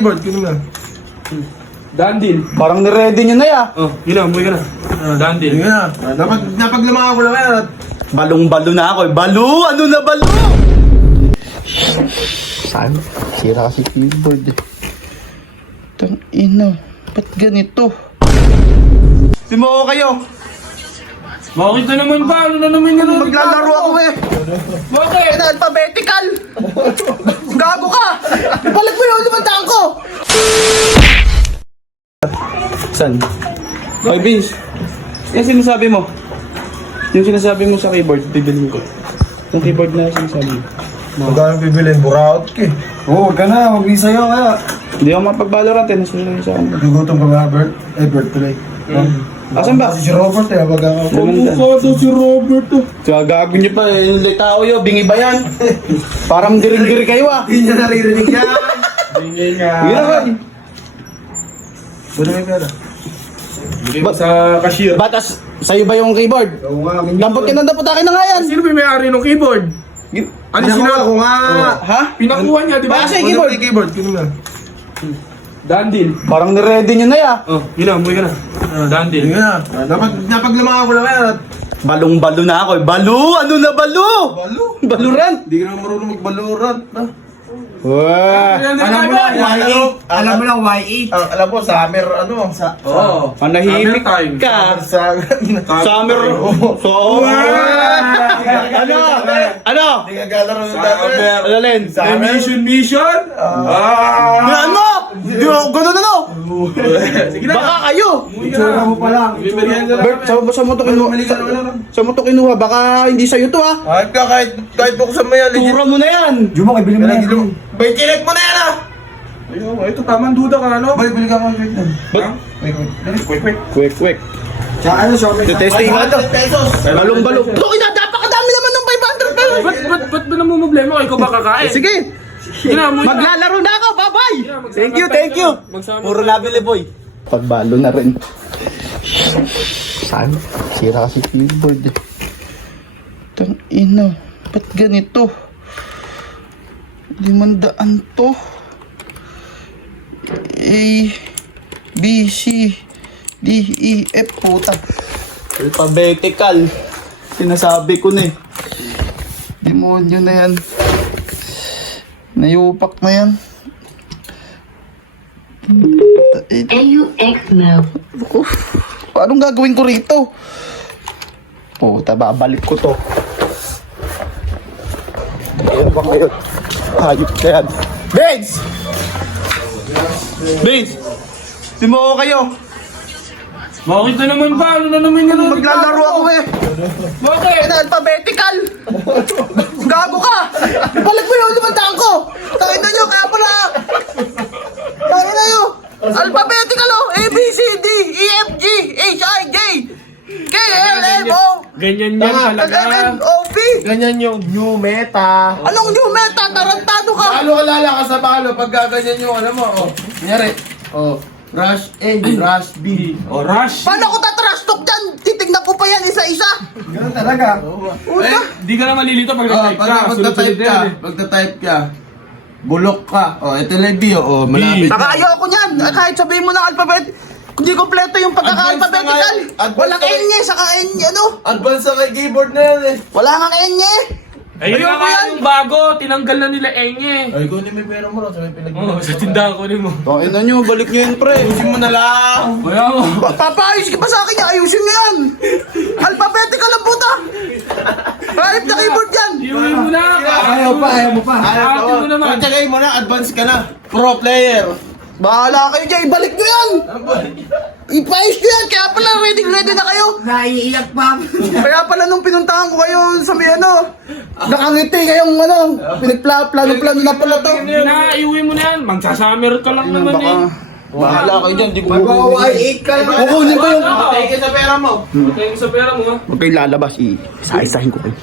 keyboard, kunin mo. Dandil. Parang niready nyo na ya. Oh, yun na, umuwi ka na. Dandil. Yun na. Napaglamaan ko lang yan. Balong-balo na ako eh. Balo! Ano na balo? Saan? Sira kasi keyboard eh. Tangina. Ba't ganito? Simo kayo. Bakit na naman ba? Ano na naman yun? Maglalaro ako eh. Bakit? Alphabetical! Gago ka! Balik mo yung limandaan ko! San? Hoy, Vince. Yan sinasabi mo. Yung sinasabi mo sa keyboard, bibilhin ko. Yung keyboard na sinasabi mo. Magkano bibilin? Buraot ka eh. Oo, huwag ka na. Huwag sa'yo kaya. Hindi ako mapag-Valorant eh. Nasunod sa akin. Nagutom ka nga, Bert. Bert tuloy. Asan ba? Si Robert eh. Wag ka. Kumukha si Robert. Kaya gago nyo pa eh. Yung tao yun. Bingi ba yan? Parang diring-diri kayo ah. Hindi niya naririnig yan. Hindi nga. Hindi na ba? Ano may pera? Bigay mo sa cashier. Batas, sa'yo ba yung keyboard? Oo nga. Dampot ka na dampot akin na nga yan. Sino ba may-ari ng keyboard? Ano sinabi ko nga? Ha? Pinakuha niya, di ba? Basta Ano keyboard. yung keyboard? Kunin mo. Dandil. Parang niready nyo na ya. Oh, yun na, umuwi ka na. Dandil. Yun na. Napaglamaan ko lang yan. Balong-balo na ako eh. Balo! Ano na balo? Balo. Balurant! Hindi ka naman marunong mag-Valorant. Wah! Alam mo lang, Y8. Alam mo lang, Y8. Alam mo, summer, ano? Oo. Manahimik Summertime. ka. Summer. So, ano? Ano? Hindi ka galaro ng dati. Ano, Len? Mission? Ano? Ganun ano? Sige na. Baka kayo. Itsura mo pa lang. Bert, saan mo to kinuha? Saan mo to kinuha? Baka hindi sa'yo to ha? Kahit buksan mo yan, legit. Tura mo na yan. Juma, ibili mo na yan. Bay, kinig mo na yan ah! Ayun, ito tamang duda ka, ano? Bay, bili ka mo. Wait lang. Ba't? Quick. Quick. Tsaka ano, Xiaomi. Testing nga to. pesos. Balong-balong. Ito, napakadami naman ng 500 pesos. Ba't ba namumblema ko? Ikaw ba kakain? Sige. Sige na, umuwi ka. Maglalaro na ako. Bye-bye. Yeah, Thank you. Magsama Puro nabili, boy. Pagbalo na rin. Saan? Sira kasi keyboard eh. Tangina. Ba't ganito? 500 to. A, B, C, D, E, F. Puta. Alphabetical. Sinasabi ko na eh. Demonyo na yan. Nayupak na yan. AUX now. Anong gagawin ko rito? Puta, babalik ko to. Ayan ba kayo? Hayop na yan. Vince! Vince! Simo kayo. Bakit na naman ba? Ano na naman yun? Maglalaro ako eh. Bakit? Alphabetical! Gago ka! Balik mo yung limandaan ko! Takita nyo, kaya pala! Takita nyo! Alphabetical oh! A, B, C, D, E, F, G, H, I, J, K, L, M, O, Ganyan yan talaga. N, O, P! Ganyan yung new meta. Anong new meta? Tarantado ka! Balo ka lalakas sa balo pag gaganyan yung ano mo. Oh, nyari. Oh, rush A, rush B. O, rush. Paano ko tatrastok dyan? Titignan ko pa yan isa-isa! Ganun talaga. Puta! Di ka na malilito pag nag-type ka. Magta-type ka, magta-type ka. Bulok ka. Oh, ito lang B. Oh, malapit. Saka ayoko niyan. Kahit sabihin mo ng alphabet, hindi kompleto yung pagkaka-alphabetical. Advance na nga. Walang N saka N, ano? Advance sa kay keyboard na yan eh. Wala nga N Ayun na Ayoko nga yan. yung bago. Tinanggal na nila Enye. Ay, kunin mo yung pera mo rin. Sa may Oo, sa tindahan ko mo. Tain na nyo, balik nyo yun, pre. Ayusin mo na lang. Kaya mo. Papaayos ka pa sa akin yan, ayusin nyo yan. Alphabetical ang puta. Kahit na keyboard yan. Iuwi mo na. Ayaw mo pa. Ate mo naman. Pagtagay mo na, advance ka na. Pro player. Bahala kayo dyan, ibalik nyo yan. Ipaayos nyo yan, kaya pala ready na kayo. Naiiyak pa. Kaya pala nung pinuntahan ko kayo sa may ano, nakangiti kayong ano, plano na pala to. Hindi na, iuwi mo na yan. Magsasummer ka lang naman eh. Bahala kayo dyan, di ko Mag-Y8 ka lang. kukunin ko yung... Take it sa pera mo. Patay ko sa pera mo ha. Huwag kayo lalabas, isa-isahin ko kayo.